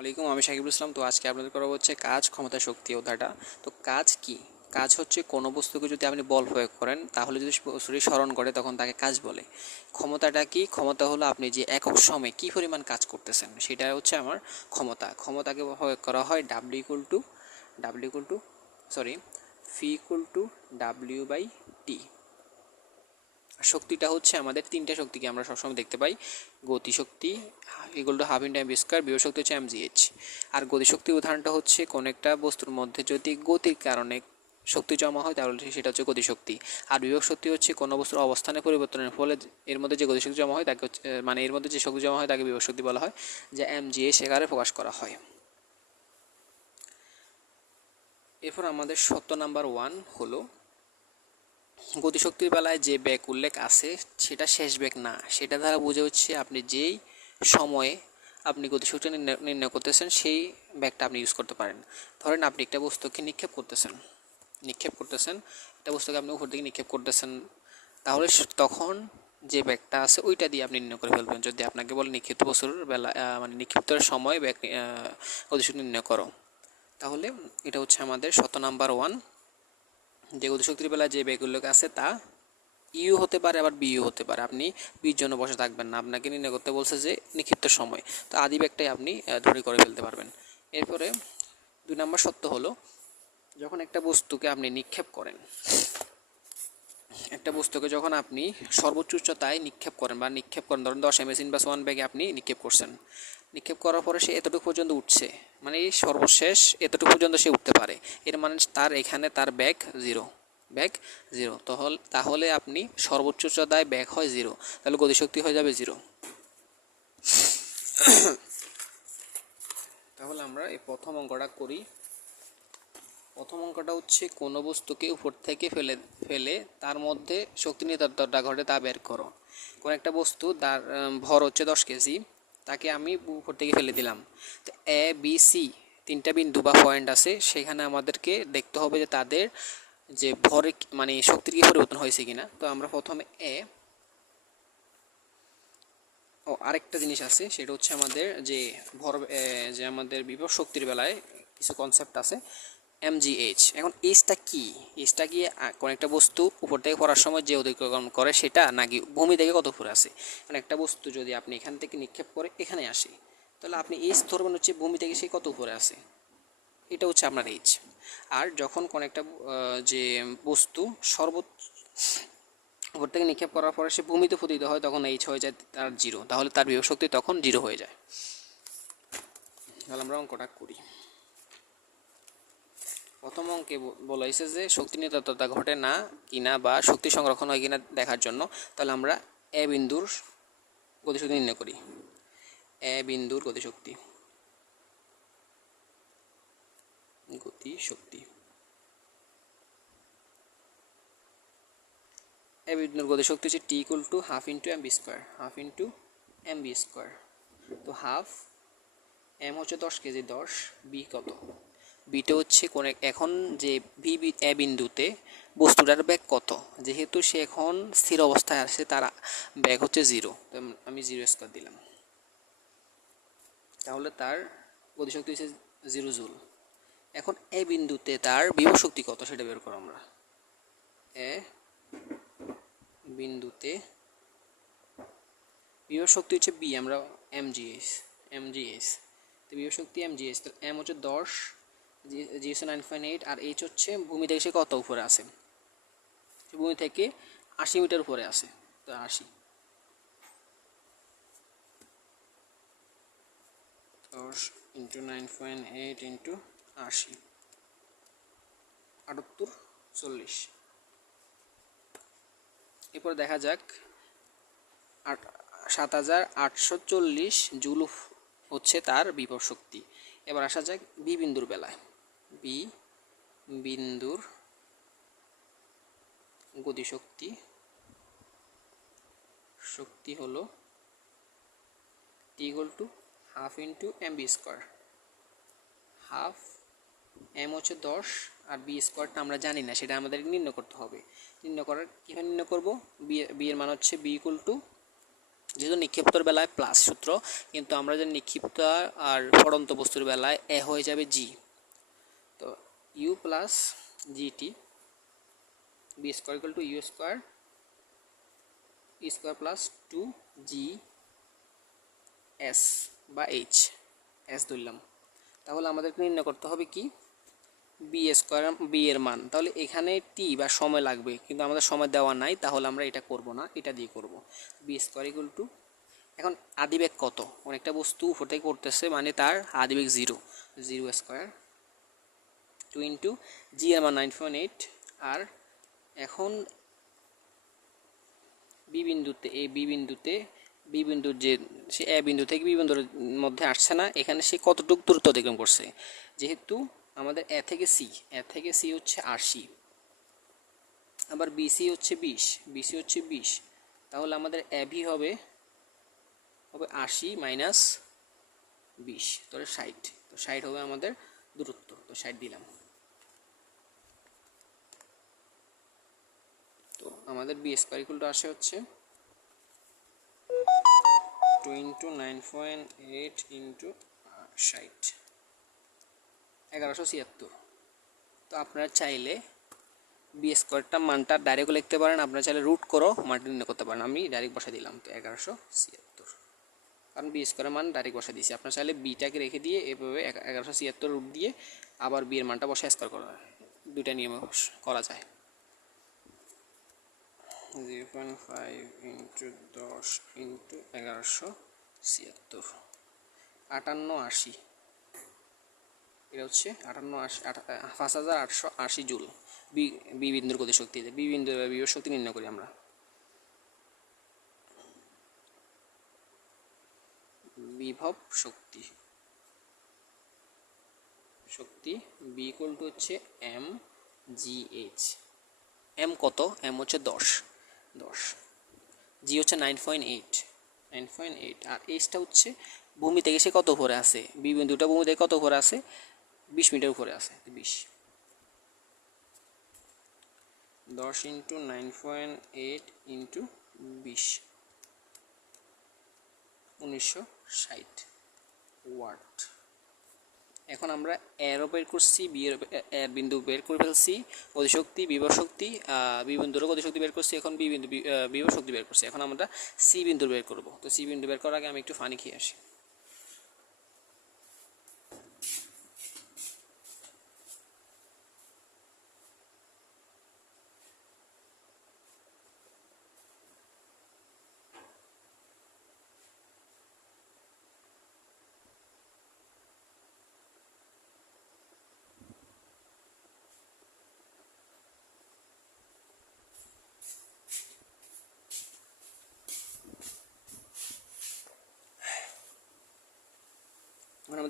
ওয়ালাইকুম আমি সাকিবুল ইসলাম। তো আজকে আপনাদের করা হচ্ছে কাজ, ক্ষমতা, শক্তি অধ্যায়টা তো কাজ কি? কাজ হচ্ছে কোনো বস্তুকে যদি আপনি বল প্রয়োগ করেন, তাহলে যদি শরীর স্মরণ করে, তখন তাকে কাজ বলে। ক্ষমতাটা কি? ক্ষমতা হলো আপনি যে একক সময়ে কী পরিমাণ কাজ করতেছেন, সেটা হচ্ছে আমার ক্ষমতা। ক্ষমতাকে প্রয়োগ করা হয় W equal to W equal to sorry phi equal to W by T শক্তিটা হচ্ছে আমাদের তিনটা শক্তিকে আমরা সবসময় দেখতে পাই। গতিশক্তি equal to half into M square শক্তি হচ্ছে এম জিএইচ আর গতিশক্তির উদাহরণটা হচ্ছে কোন একটা বস্তুর মধ্যে যদি গতির কারণে শক্তি জমা হয়, তাহলে সেটা হচ্ছে গতিশক্তি। আর বিভব শক্তি হচ্ছে কোনো বস্তুর অবস্থানে পরিবর্তনের ফলে এর মধ্যে যে গতিশক্তি জমা হয়, তাকে হচ্ছে মানে এর মধ্যে যে শক্তি জমা হয়, তাকে বিভব শক্তি বলা হয়, যা এম জিএইচ আকারে প্রকাশ করা হয়। এরপর আমাদের সত্য নাম্বার ওয়ান হলো গতিশক্তির বেলায় যে ব্যাগ উল্লেখ আছে, সেটা শেষ ব্যাগ না। সেটা দ্বারা বোঝা হচ্ছে আপনি যেই সময়ে আপনি গতিশক্তি নির্ণয়- করতেছেন, সেই ব্যাগটা আপনি ইউজ করতে পারেন। ধরেন আপনি একটা বস্তুকে নিক্ষেপ করতেছেন। নিক্ষেপ করতেছেন, একটা বস্তুকে আপনি উপর দিকে নিক্ষেপ করতেছেন, তাহলে তখন যে ব্যাগটা আছে, ওইটা দিয়ে আপনি নির্ণয় করে ফেলবেন। যদি আপনাকে বলে নিক্ষিপ্ত বস্তুর বেলা মানে নিক্ষিপ্তের সময় ব্যাগ গতিশক্তি নির্ণয় করো, তাহলে এটা হচ্ছে আমাদের শত নাম্বার ওয়ান যে গতিশক্তির বেলায় যে বেগগুলো আছে তা ইউ হতে পারে, আবার বিইউ হতে পারে। আপনি বির জন্য বসে থাকবেন না। আপনাকে নির্ণয় করতে বলছে যে নিক্ষিপ্ত সময়। তো আদি ব্যাগটাই আপনি ধরে করে ফেলতে পারবেন। এরপরে দুই নম্বর সত্য হলো, যখন একটা বস্তুকে আপনি নিক্ষেপ করেন একটা বস্তুকে যখন আপনি সর্বোচ্চ উচ্চতায় নিক্ষেপ করেন বা নিক্ষেপ করেন, ধরেন দশ এমএস ইনভাস ওয়ান ব্যাগে আপনি নিক্ষেপ করছেন, নিক্ষেপ করার পরে সে এতটুকু পর্যন্ত উঠছে মানে সর্বশেষ এতটুকু পর্যন্ত সে উঠতে পারে। এর মানে তার এখানে তার ব্যাগ জিরো ব্যাগ জিরো তাহলে তাহলে আপনি সর্বোচ্চ উচ্চতায় ব্যাগ হয় জিরো তাহলে গতিশক্তি হয়ে যাবে জিরো তাহলে আমরা এই প্রথম অঙ্কটা করি। প্রথম অঙ্কটা হচ্ছে কোনো বস্তুকে উপর থেকে ফেলে ফেলে তার মধ্যে শক্তি নির্ধারণটা ঘটে তা বের করো। কোনো একটা বস্তু তার ভর হচ্ছে দশ কেজি, তাকে আমি উপর থেকে ফেলে দিলাম। তো এ বি সি তিনটা বিন্দু বা পয়েন্ট আছে, সেখানে আমাদেরকে দেখতে হবে যে তাদের যে ভরে মানে শক্তির কি পরিবর্তন হয়েছে কিনা। তো আমরা প্রথমে এ ও আরেকটা জিনিস আছে, সেটা হচ্ছে আমাদের যে ভর যে আমাদের বিভব শক্তির বেলায় কিছু কনসেপ্ট আছে। এমজিএইচ এখন এইচটা কি? এইচটা কি কোনো একটা বস্তু উপর থেকে পড়ার সময় যে অধিক্রমণ করে সেটা, নাকি ভূমি থেকে কত উপরে আছে মানে একটা বস্তু যদি আপনি এখান থেকে নিক্ষেপ করে এখানে আসে, তাহলে আপনি এইচ ধরবেন হচ্ছে ভূমি থেকে সে কত উপরে আছে এটা হচ্ছে আপনার এইচ। আর যখন কোনো একটা যে বস্তু সর্বোচ্চ উপর থেকে নিক্ষেপ করার পরে সে ভূমিতে পতিত হয়, তখন এইচ হয়ে যায় তার জিরো। তাহলে তার বিভব শক্তি তখন জিরো হয়ে যায়। তাহলে আমরা অঙ্কটা করি। প্রথম অঙ্কে ব- বলা হয়েছে যে শক্তি নির্ধারতা ঘটে না কিনা বা শক্তি সংরক্ষণ হয় কিনা দেখার জন্য, তাহলে আমরা এ বিন্দুর গতিশক্তি নির্ণয় করি। এ বিন্দুর গতিশক্তি। গতিশক্তি। এ বিন্দুর গতিশক্তি হচ্ছে T equal to half into M B square half into M B square তো হাফ এম হচ্ছে দশ কেজি, দশ বি কত? বিটা হচ্ছে কোন এখন যে ভি এ বিন্দুতে বস্তুটার ব্যাগ কত? যেহেতু সে এখন স্থির অবস্থায় আছে, তার ব্যাগ হচ্ছে জিরো আমি জিরো স্কোয়ার দিলাম। তাহলে তার গতিশক্তি হচ্ছে জিরো জুল এখন এ বিন্দুতে তার বিভব শক্তি কত সেটা বের করো আমরা। এ বিন্দুতে বিভব শক্তি হচ্ছে বি আমরা এমজিএস এমজিএস তো বিভব শক্তি এম এমজিএস তো এম হচ্ছে দশ জি নাইন পয়েন্ট এইট আর এইচ হচ্ছে ভূমি থেকে সে কত উপরে আছে? ভূমি থেকে আশি মিটার উপরে আছে, তো আশি। দশ into nine point eight into আশি। আটাত্তর, চল্লিশ। এরপর দেখা যাক, আট, সাত হাজার আটশো চল্লিশ জুল হচ্ছে তার বিভব শক্তি এবার আসা যাক বি বিন্দুর বেলায়। বি বিন্দুর গতিশক্তি। শক্তি হলো T equal to half into M B square half M হচ্ছে দশ আর বি স্কোয়ারটা আমরা জানি না, সেটা আমাদের নির্ণয় করতে হবে। নির্ণয় করার কীভাবে নির্ণয় করব? বি বি এর মান হচ্ছে বি ইকুয়াল টু যেহেতু নিক্ষিপ্তর বেলায় প্লাস সূত্র, কিন্তু আমরা যে নিক্ষিপ্ত আর পড়ন্ত বস্তুর বেলায় এ হয়ে যাবে g plus g t v square equal to u square e square plus two g s বা এইচ এস ধরলাম। তাহলে আমাদেরকে নির্ণয় করতে হবে কি? বি স্কোয়ার বি এর মান। তাহলে এখানে টি বা সময় লাগবে, কিন্তু আমাদের সময় দেওয়া নাই, তাহলে আমরা এটা করব না, এটা দিয়ে করব। বি স্কোয়ার ইকুয়াল টু এখন আদিবেগ কত? অনেকটা বস্তু থেকে করতেছে মানে তার আদিবেগ zero zero square two into g এর মান নাইন পয়েন্ট এইট আর এখন বি বিন্দুতে, এই বি বিন্দুতে বি বিন্দুর যে, সে এ বিন্দু থেকে বি বিন্দুর মধ্যে আসছে না, এখানে সে কতটুকু দূরত্ব অতিক্রম করছে? যেহেতু আমাদের এ থেকে সি এ থেকে সি হচ্ছে আশি। আবার বিসি হচ্ছে বিশ বিসি হচ্ছে বিশ। তাহলে আমাদের এবি হবে হবে আশি মাইনাস বিশ, তাহলে ষাট। তো ষাট হবে আমাদের দূরত্ব, তো ষাট দিলাম তো আমাদের বি স্কোয়ার ইকুয়াল টু আসে হচ্ছে two into nine point eight into ষাট। এগারোশো ছিয়াত্তর। তো আপনারা চাইলে বি স্কোয়ারটা মানটা ডাইরেক্ট লিখতে পারেন, আপনারা চাইলে রুট করো মানটা নির্ণয় করতে পারেন। আমি ডাইরেক্ট বসে দিলাম তো এগারোশো ছিয়াত্তর। কারণ বি স্কোয়ারের মান ডাইরেক্ট বসে দিয়েছি। আপনারা চাইলে বিটাকে রেখে দিয়ে এভাবে এগা- এগারোশো ছিয়াত্তর রুট দিয়ে আবার বি এর মানটা বসে স্কোয়ার করা দুইটা নিয়মে করা যায়। জিরো পয়েন্ট ফাইভ ইন্টু দশ ইন্টু এগারোশো ছিয়াত্তর আটান্ন আশি এটা হচ্ছে আটান্ন আশি পাঁচ হাজার আটশো আশি জুল বি বি বিন্দুর গতি শক্তি বি বিন্দু বিভব শক্তি নির্ণয় করি আমরা বিভব শক্তি শক্তি বি হচ্ছে এম জি এইচ এম কত এম হচ্ছে দশ দশ। জি হচ্ছে nine point eight nine point eight আর এইচটা হচ্ছে ভূমি থেকে সে কত উপরে আছে? বি বিন্দুটা ভূমি থেকে কত উপরে আছে? বিশ মিটার উপরে আছে, বিশ। দশ into nine point eight into বিশ। উনিশশো ষাট ওয়াট। এখন আমরা এরও বের করছি বি এর বিন্দু বের করে ফেলছি গতিশক্তি বিভব শক্তি বি গতিশক্তি বের করছি, এখন বি বিন্দু বিভব শক্তি বের করছি। এখন আমরা সি বিন্দু বের করব। তো সি বিন্দু বের করার আগে আমি একটু পানি খেয়ে আসি।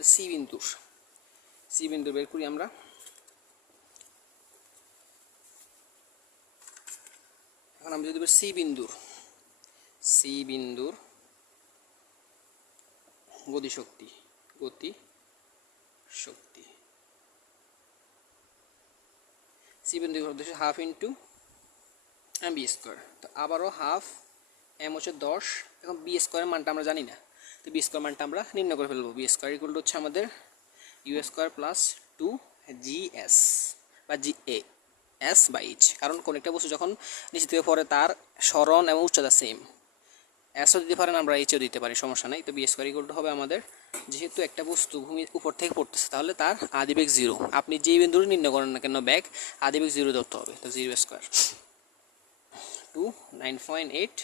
আমাদের সি বিন্দুর, সি বিন্দু বের করি আমরা। এখন আমি যদি সি বিন্দুর সি বিন্দুর গতি শক্তি গতি শক্তি সি বিন্দু হচ্ছে? Half into m v square. তো আবারও হাফ, এম হচ্ছে দশ। এখন বি স্কোয়ারের মানটা আমরা জানি না। তো বি স্কোয়ার মানটা আমরা নির্ণয় করে ফেলব। বি স্কোয়ার ইকুয়াল হচ্ছে আমাদের u square plus two g s বা জি এ এস বা এইচ কারণ কোন একটা বস্তু যখন নিচে থেকে পরে তার স্মরণ এবং উচ্চতা সেম এসও দিতে পারেন, আমরা এইচও দিতে পারি, সমস্যা নেই। তো বি স্কোয়ার ইকুয়াল হবে আমাদের, যেহেতু একটা বস্তু ভূমি উপর থেকে পড়তেছে, তাহলে তার আদিবেগ জিরো আপনি যেই বিন্দু নির্ণয় করেন না কেন, ব্যাগ আদিবেগ জিরো ধরতে হবে, তো zero square two nine point eight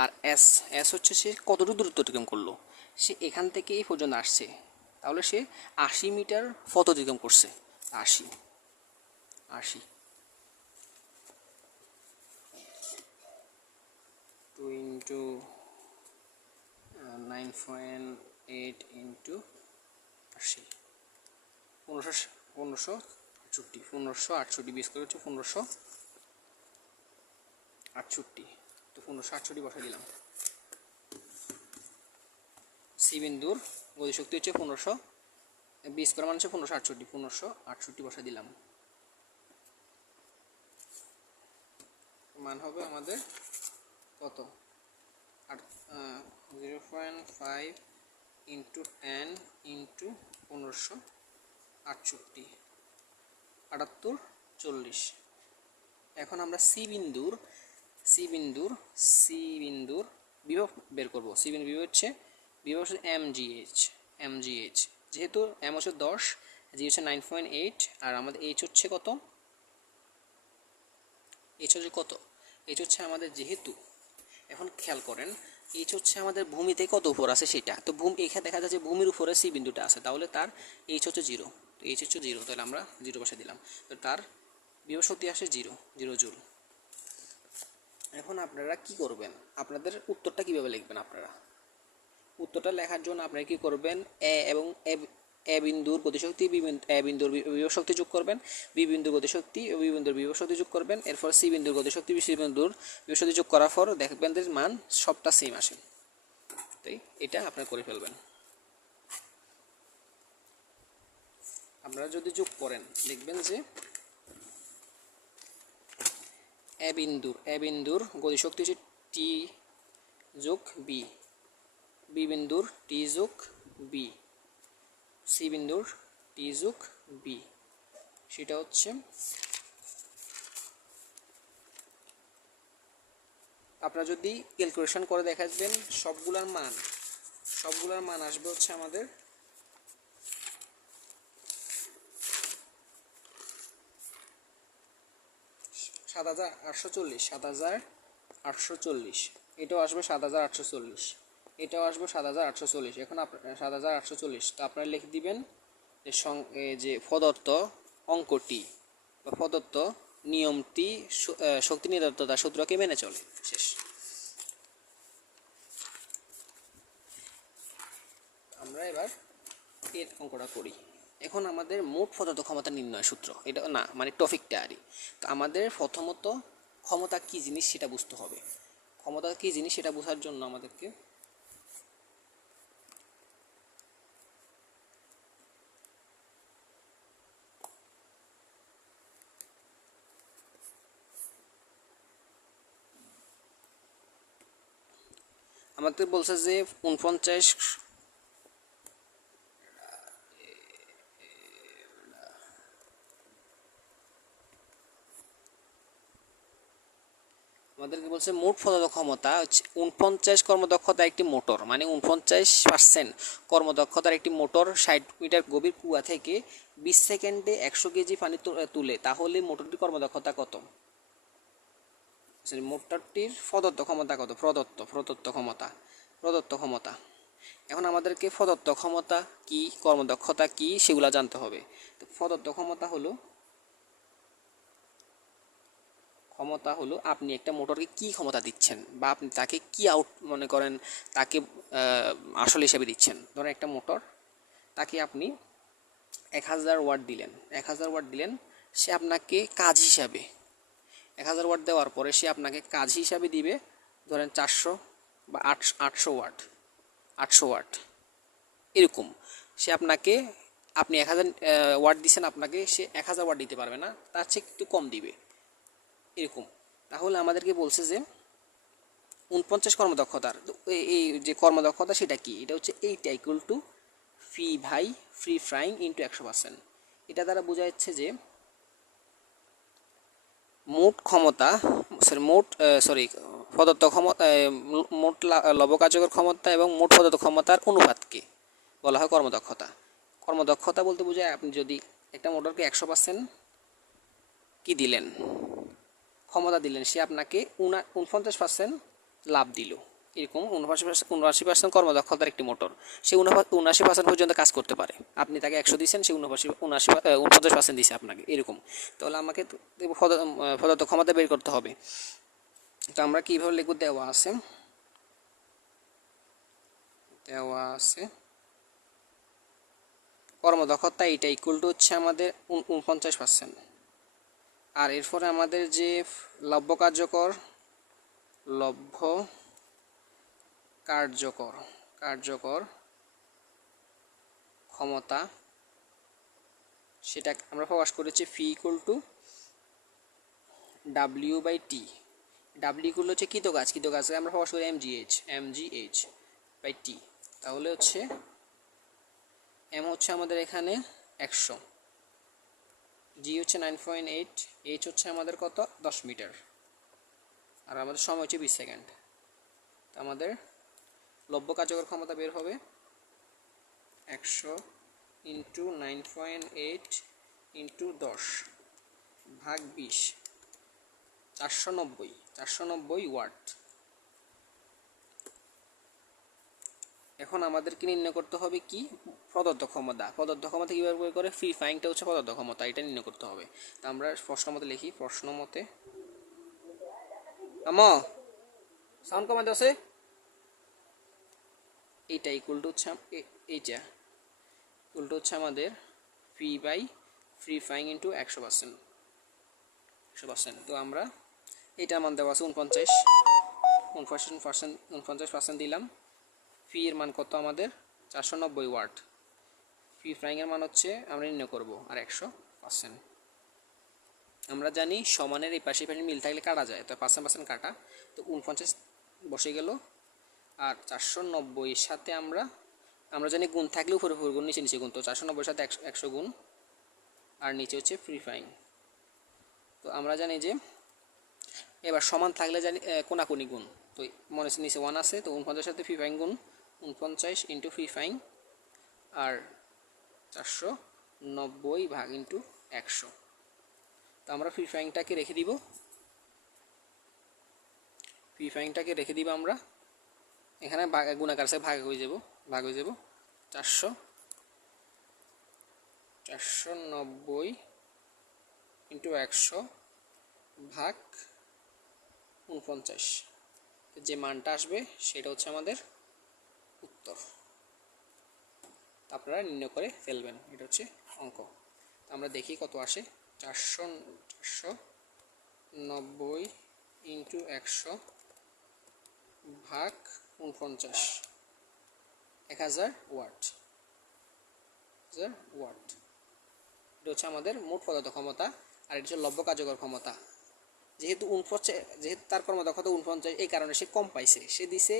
আর এস এস হচ্ছে সে কতটুকু দূরত্ব অতিক্রম করল? সে এখান থেকে এই পর্যন্ত আসছে। তাহলে সে আশি মিটার পথ অতিক্রম করছে। আশি। আশি। Two into nine point eight into আশি। পনেরোশো পনেরোশো আটষট্টি। পনেরোশো আটষট্টি বিশ করে হচ্ছে পনেরোশো আটষট্টি। তো পনেরোশো আটষট্টি বসাই দিলাম। সি বিন্দুর গতিশক্তি হচ্ছে পনেরোশো বিশ করে মানে হচ্ছে পনেরোশো আটষট্টি পনেরোশো আটষট্টি বসাই দিলাম। মান হবে আমাদের কত? Zero point five into ten into পনেরোশো আটষট্টি আটাত্তর চল্লিশ। এখন আমরা সি বিন্দুর সি বিন্দুর সি বিন্দুর বিভব বের করব। সি বিন্দু বিভব হচ্ছে বিভব হচ্ছে M G H M G H যেহেতু এম হচ্ছে দশ জি হচ্ছে নাইন পয়েন্ট এইট আর আমাদের এইচ হচ্ছে কত? এইচ হচ্ছে কত? এইচ হচ্ছে আমাদের যেহেতু, এখন খেয়াল করেন এইচ হচ্ছে আমাদের ভূমিতে কত উপর আছে সেটা? তো ভূমি, এখানে দেখা যাচ্ছে ভূমির উপরে সি বিন্দুটা আছে, তাহলে তার এইচ হচ্ছে জিরো এইচ হচ্ছে জিরো তাহলে আমরা জিরো পাশে দিলাম। তো তার বিভব শক্তি আসে জিরো জিরো জুল এখন আপনারা কি করবেন? আপনাদের উত্তরটা কীভাবে লিখবেন আপনারা? উত্তরটা লেখার জন্য আপনারা কি করবেন? এ এবং এ বিন্দুর গতিশক্তি এ বিন্দুর বি- বিভব শক্তি যোগ করবেন। বি বিন্দুর গতিশক্তি, ও বি বিন্দুর বিভব শক্তি যোগ করবেন। এরপর সি বিন্দুর গতিশক্তি সি বিন্দুর বিভব শক্তি যোগ করার পর দেখবেন যে মান সবটা সেম আসে। তাই এটা আপনারা করে ফেলবেন। আপনারা যদি যোগ করেন, দেখবেন যে এ বিন্দুর এ বিন্দুর হচ্ছে টি যোগ বি বি বিন্দুর টি যোগ বি সি বিন্দুর টি যোগ বি সেটা হচ্ছে আপনারা যদি ক্যালকুলেশন করে দেখাবেন সবগুলার মান সবগুলার মান আসবে হচ্ছে আমাদের সাত হাজার আটশো চল্লিশ, সাত হাজার আটশো চল্লিশ। এটাও আসবে সাত হাজার আটশো চল্লিশ। এটাও আসবে সাত হাজার আটশো চল্লিশ। এখন আপনার সাত হাজার আটশো চল্লিশ। তো আপনারা লিখে দিবেন যে সং যে প্রদত্ত অঙ্কটি বা প্রদত্ত নিয়মটি শক্তি নিরর্ততা সূত্রকে মেনে চলে। শেষ। আমরা এবার এর অঙ্কটা করি। এখন আমাদের মোট পদার্থ ক্ষমতা নির্ণয় সূত্র। এটা না মানে টপিকটা আরই তো আমাদের প্রথমত ক্ষমতা কী জিনিস সেটা বুঝতে হবে। ক্ষমতা কী জিনিস সেটা বোঝার জন্য আমাদেরকে আমাদের বলছে যে উনপঞ্চাশ আমাদেরকে বলছে মোট পদার্থ ক্ষমতা হচ্ছে উনপঞ্চাশ কর্মদক্ষতা একটি মোটর মানে উনপঞ্চাশ পার্সেন্ট কর্মদক্ষতার একটি মোটর ষাট মিটার গভীর কুয়া থেকে বিশ সেকেন্ডে একশো কেজি পানি তুলে, তাহলে মোটরটির কর্মদক্ষতা কত? মোটরটির প্রদত্ত ক্ষমতা কত? প্রদত্ত প্রদত্ত ক্ষমতা প্রদত্ত ক্ষমতা। এখন আমাদেরকে প্রদত্ত ক্ষমতা কি, কর্মদক্ষতা কি, সেগুলো জানতে হবে। তো প্রদত্ত ক্ষমতা হলো ক্ষমতা হলো আপনি একটা মোটরকে কি ক্ষমতা দিচ্ছেন বা আপনি তাকে কি আউট মনে করেন, তাকে আসল হিসেবে দিচ্ছেন? ধরেন একটা মোটর, তাকে আপনি এক হাজার ওয়াট দিলেন। এক হাজার ওয়াট দিলেন, সে আপনাকে কাজ হিসাবে, এক হাজার ওয়াট দেওয়ার পরে সে আপনাকে কাজ হিসাবে দিবে, ধরেন চারশো বা আটশো আটশো ওয়াট আটশো ওয়াট। এরকম সে আপনাকে, আপনি এক হাজার ওয়াট দিচ্ছেন আপনাকে সে এক হাজার ওয়াট দিতে পারবে না, তার চেয়ে একটু কম দিবে। এরকম। তাহলে আমাদেরকে বলছে যে, উনপঞ্চাশ কর্মদক্ষতার এই- এই যে কর্মদক্ষতা সেটা কি? এটা হচ্ছে এইটা ইকুয়াল টু ফি ভাই ফ্রি ফ্রাইং ইন্টু একশো পার্সেন্ট এটা দ্বারা বোঝা যাচ্ছে যে, মোট ক্ষমতা সরি মোট সরি প্রদত্ত ক্ষমতা মোট লা- লব কার্যকর ক্ষমতা এবং মোট প্রদত্ত ক্ষমতার অনুপাতকে বলা হয় কর্মদক্ষতা। কর্মদক্ষতা বলতে বোঝায় আপনি যদি একটা মোটরকে একশো পার্সেন্ট কী দিলেন? ক্ষমতা দিলেন, সে আপনাকে উনা উনপঞ্চাশ পার্সেন্ট লাভ দিল। এরকম উনআশি পার্সেন্ট উনআশি পার্সেন্ট কর্মদক্ষতার একটি মোটর। সে উনআশি পার্সেন্ট পর্যন্ত কাজ করতে পারে। আপনি তাকে একশো দিচ্ছেন, সে উনআশি উনআশি উনপঞ্চাশ পার্সেন্ট দিছে আপনাকে, এরকম। তাহলে আমাকে তো পদার্থ ক্ষমতা বের করতে হবে। তো আমরা কীভাবে লিখব? দেওয়া আছে। দেওয়া আছে। কর্মদক্ষতা এটা ইকুয়াল টু হচ্ছে আমাদের উনপঞ্চাশ পার্সেন্ট আর এরপরে আমাদের যে লভ্য কার্যকর লভ্য কার্যকর কার্যকর ক্ষমতা সেটা আমরা প্রকাশ করেছি P equal to W by T W গুলো হচ্ছে কৃত গাছ, কৃত গাছে আমরা প্রকাশ করি M G H M G H by T তাহলে হচ্ছে এম হচ্ছে আমাদের এখানে একশো। জি হচ্ছে নাইন পয়েন্ট এইট এইচ হচ্ছে আমাদের কত? দশ মিটার। আর আমাদের সময় হচ্ছে বিশ সেকেন্ড। আমাদের লব্য কার্যকর ক্ষমতা বের হবে একশো into nine point eight into দশ ভাগ বিশ। চারশো নব্বই। চারশো নব্বই ওয়াট। এখন আমাদেরকে নির্ণয় করতে হবে কি? প্রদত্ত ক্ষমতা প্রদত্ত ক্ষমতা কীভাবে বের করে? ফ্রি ফাইংটা হচ্ছে প্রদত্ত ক্ষমতা এটা নির্ণয় করতে হবে। তা আমরা প্রশ্ন মতে লিখি, প্রশ্ন মতে। আম সাউন্ড কমাতে আছে? এইটা ইকুয়াল টু হচ্ছে এইটা। ইকুয়াল টু হচ্ছে আমাদের ফি বাই ফ্রি ফাইং ইন্টু একশো পার্সেন্ট একশো পার্সেন্ট তো আমরা এইটার মান দেওয়া আছে উনপঞ্চাশ উনপঞ্চাশ পার্সেন্ট উনপঞ্চাশ পার্সেন্ট দিলাম। ফি এর মান কত আমাদের? চারশো নব্বই ওয়াট। ফি ফ্রাইংয়ের মান হচ্ছে আমরা নির্ণয় করব আর একশো পার্সেন্ট আমরা জানি সমানের এই পাশে পাশে মিল থাকলে কাটা যায়, তো পার্সেন্ট পার্সেন্ট কাটা। তো উনপঞ্চাশ বসে গেল আর চারশো নব্বইয়ের সাথে আমরা আমরা জানি গুণ থাকলে উপরে উপরে গুণ, নিচে নিচে গুণ, তো চারশো নব্বইয়ের সাথে একশো একশো গুণ। আর নিচে হচ্ছে ফ্রি ফাইং তো আমরা জানি যে এবার সমান থাকলে জানি কোনাকুনি গুণ। তো মনে হচ্ছে নিচে ওয়ান আছে, তো উনপঞ্চাশের সাথে ফ্রি ফাইং গুণ উনপঞ্চাশ ইন্টু ফ্রি ফাইং আর চারশো নব্বই ভাগ ইন্টু একশো। তো আমরা ফ্রি ফাইংটাকে রেখে দিব। ফ্রি ফাইংটাকে রেখে দিব আমরা। এখানে ভাগ, গুণাকার সে ভাগ হয়ে যাব, ভাগ হয়ে যাব। চারশো চারশো নব্বই ইন্টু একশো ভাগ উনপঞ্চাশ যে মানটা আসবে, সেটা হচ্ছে আমাদের উত্তর। আপনারা নির্ণয় করে ফেলবেন। এটা হচ্ছে অঙ্ক। আমরা দেখি কত আসে। চারশো চারশো নব্বই ইন্টু একশো ভাগ উনপঞ্চাশ এক হাজার ওয়াট। হাজার ওয়াট। এটা হচ্ছে আমাদের মোট পদার্থ ক্ষমতা আর এটা হচ্ছে লব্য কার্যকর ক্ষমতা। যেহেতু উনপঞ্চাশ যেহেতু তার কর্মদক্ষতা উনপঞ্চাশ এই কারণে সে কম পাইছে। সে দিছে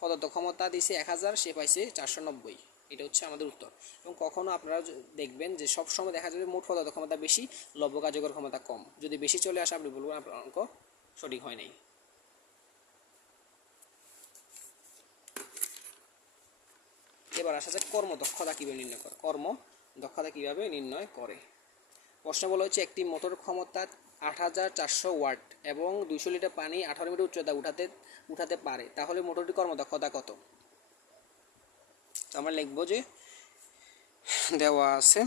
পদার্থ ক্ষমতা দিছে এক হাজার, সে পাইছে চারশো নব্বই। এটা হচ্ছে আমাদের উত্তর। এবং কখনো আপনারা দেখবেন যে সব সময় দেখা যাবে মোট পদার্থ ক্ষমতা বেশি লব্য কার্যকর ক্ষমতা কম। যদি বেশি চলে আসে, আপনি বলবেন আপনার অঙ্ক সঠিক হয় নাই। এবার আসা যাক কর্ম দক্ষতা কীভাবে নির্ণয় করে। কর্ম দক্ষতা কীভাবে নির্ণয় করে? প্রশ্ন বলা হচ্ছে একটি মোটর ক্ষমতা আট হাজার চারশো ওয়াট এবং দুইশো লিটার পানি আঠারো মিটার উচ্চতা উঠাতে উঠাতে পারে। তাহলে মোটরটির কর্মদক্ষতা কত? তো আমরা লিখব যে দেওয়া আছে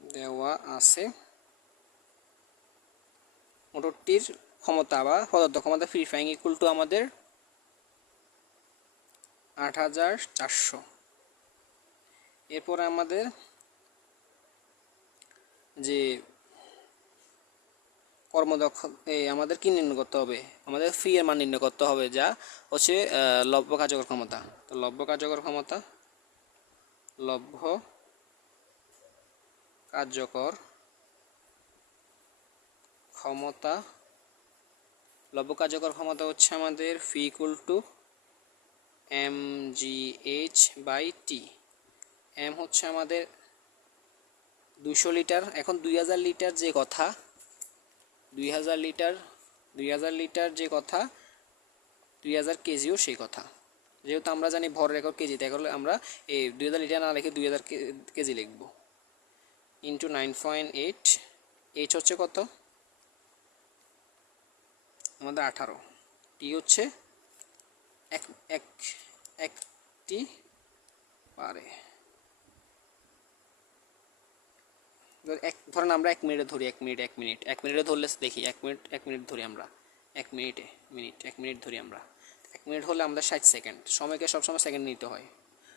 দেওয়া আছে মোটরটির ক্ষমতা বা পদার্থ ক্ষমতা ফ্রি ফাইং ইকুয়াল টু আমাদের আট হাজার চারশো। এরপরে আমাদের যে কর্মদক্ষ আমাদের কি নির্ণয় করতে হবে? আমাদের ফি এর মান নির্ণয় করতে হবে, যা হচ্ছে লব্য কার্যকর ক্ষমতা। তো লব্য কার্যকর ক্ষমতা লব্য কার্যকর ক্ষমতা লব্য কার্যকর ক্ষমতা হচ্ছে আমাদের ফি equal to m g h by t m হচ্ছে আমাদের দুশো লিটার, এখন দুই হাজার লিটার যে কথা দুই হাজার লিটার, দুই হাজার লিটার যে কথা, দুই হাজার কেজিও সেই কথা। যেহেতু আমরা জানি ভর রেকর্ড কেজি তাহলে আমরা এই দুই হাজার লিটার না লিখে দুই হাজার কেজি লিখব। Into nine point eight, h হচ্ছে কত? আমাদের আঠারো। টি হচ্ছে এক এক, একটি পারে ধর এক, ধরেন আমরা এক মিনিটে ধরি, এক মিনিট এক মিনিট। এক মিনিটে ধরলে দেখি, এক মিনিট এক মিনিট ধরি আমরা। এক মিনিটে, মিনিট, এক মিনিট ধরি আমরা। এক মিনিট হলে আমাদের ষাট সেকেন্ড। সময়কে সবসময় সেকেন্ড নিতে হয়।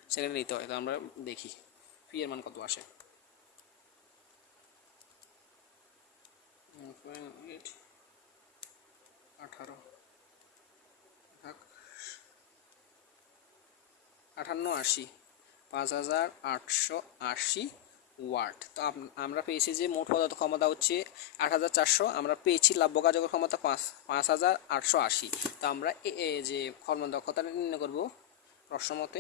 সেকেন্ড নিতে হয়। তো আমরা দেখি পি এর মান কত আসে? আঠারো। ভাগ আটান্ন আশি। পাঁচ হাজার আটশো আশি ওয়াট। তো আমরা পেয়েছি যে মোট পদার্থ ক্ষমতা হচ্ছে আট হাজার চারশো, আমরা পেয়েছি লাভ্য কার্যকর ক্ষমতা পাঁচ পাঁচ হাজার আটশো আশি। তো আমরা যে কর্ম দক্ষতাটা নির্ণয় করব প্রশ্ন মতে,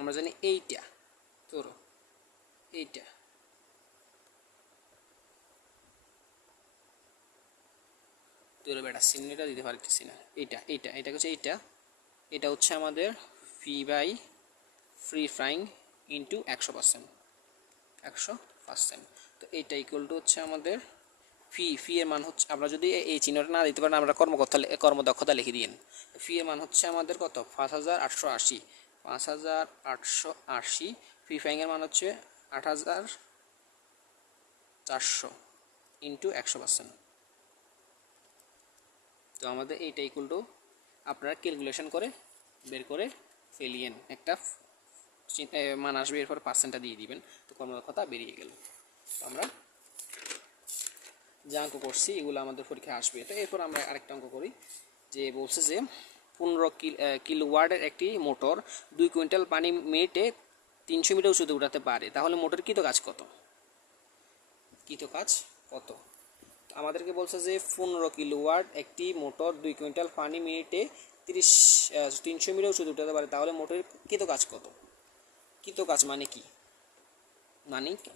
আমরা জানি এইটা তোর এইটা। তোর বেটা, চিহ্নটা দিতে পারতেছি না এইটা এইটা এটা হচ্ছে এইটা। এটা হচ্ছে আমাদের ফি বাই ফ্রি ফ্রাইং ইন্টু একশো পার্সেন্ট একশো পার্সেন্ট তো এইটা ইকুয়াল হচ্ছে আমাদের ফি ফি এর মান হচ্ছে, আমরা যদি এই চিহ্নটা না দিতে পারেন, আমরা কর্মকর্তা কর্মদক্ষতা লিখে দিন ফি এর মান হচ্ছে আমাদের কত? পাঁচ হাজার আটশো আশি। পাঁচ হাজার আটশো আশি ফি ফ্রাইংয়ের মান হচ্ছে আট হাজার চারশো ইন্টু একশো পার্সেন্ট তো আমাদের এইটা ইকুয়াল টু আপনারা ক্যালকুলেশন করে বের করে ফেলিয়েন একটা মান আসবে, এরপর পার্সেন্টটা দিয়ে দিবেন। তো কর্মদক্ষতা বেরিয়ে গেল। তো আমরা যা অঙ্ক করছি, এগুলো আমাদের পরীক্ষায় আসবে। তো এরপর আমরা আরেকটা অঙ্ক করি, যে বলছে যে পনেরো কিলো ওয়ার্ডের একটি মোটর দুই কুইন্টাল পানি মিনিটে তিনশো মিটার উঁচুতে উঠাতে পারে। তাহলে মোটর কৃত কাজ কত? কৃত কাজ কত? তো আমাদেরকে বলছে যে পনেরো কিলো ওয়াট একটি মোটর দুই কুইন্টাল পানি মিনিটে তিরিশ তিনশো মিটার উঁচুতে উঠাতে পারে। তাহলে মোটর মোটরের কৃত কাজ কত? কৃত কাজ মানে কি? মানে কি?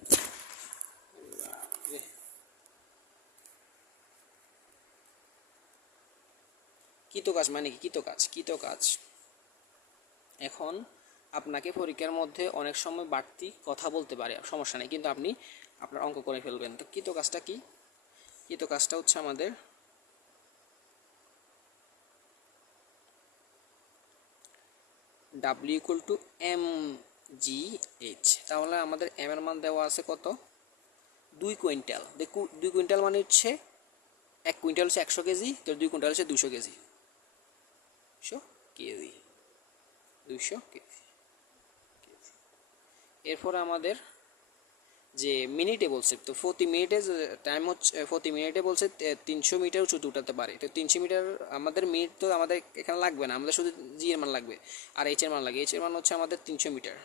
কৃত কাজ মানে কি? কৃত কাজ কৃত কাজ। এখন আপনাকে পরীক্ষার মধ্যে অনেক সময় বাড়তি কথা বলতে পারে, সমস্যা নেই, কিন্তু আপনি আপনার অঙ্ক করে ফেলবেন। তো কৃত কাজটা কি? কৃত কাজটা হচ্ছে আমাদের W equal to m g h তাহলে আমাদের এম এর মান দেওয়া আছে কত? দুই কুইন্টাল। দেখু দুই কুইন্টাল মানে হচ্ছে এক কুইন্টাল হচ্ছে একশো কেজি তো দুই কুইন্টাল হচ্ছে দুশো কেজি। দুশো কেজি। দুশো কেজি। এরপরে আমাদের যে মিনিটে বলছে, তো প্রতি মিনিটে টাইম হচ্ছে প্রতি মিনিটে বলছে তিনশো মিটার উঁচুতে উঠাতে পারে। তো তিনশো মিটার আমাদের মিনিট তো আমাদের এখানে লাগবে না, আমাদের শুধু জি এর মান লাগবে, আর এইচ এর মান লাগে। এইচ এর মান হচ্ছে আমাদের তিনশো মিটার।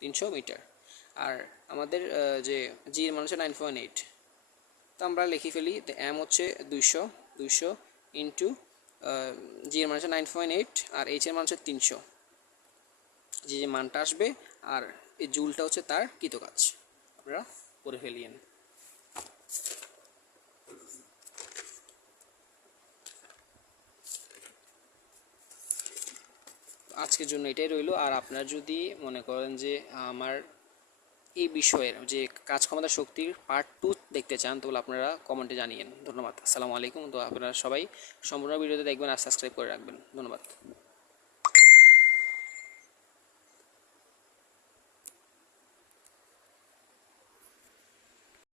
তিনশো মিটার। আর আমাদের যে জি এর মান হচ্ছে নাইন পয়েন্ট এইট তো আমরা লিখে ফেলি এম হচ্ছে দুইশো দুইশো ইন্টু জি এর মান হচ্ছে নাইন পয়েন্ট এইট আর এইচ এর মান হচ্ছে তিনশো। যে যে মানটা আসবে, আর এই জুলটা হচ্ছে তার কৃতকাজ। আমরা করে ফেলিয়েন। আজকের জন্য এটাই রইল। আর আপনার যদি মনে করেন যে আমার এই বিষয়ের যে কাজ ক্ষমতা শক্তির পার্ট টু দেখতে চান, তাহলে আপনারা কমেন্টে জানিয়েন ধন্যবাদ। আসসালামু আলাইকুম। তো আপনারা সবাই সম্পূর্ণ ভিডিওতে দেখবেন আর সাবস্ক্রাইব করে রাখবেন। ধন্যবাদ।